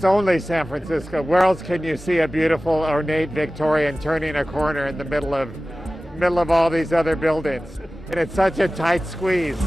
it's only San Francisco. Where else can you see a beautiful, ornate Victorian turning a corner in the middle of all these other buildings? And it's such a tight squeeze.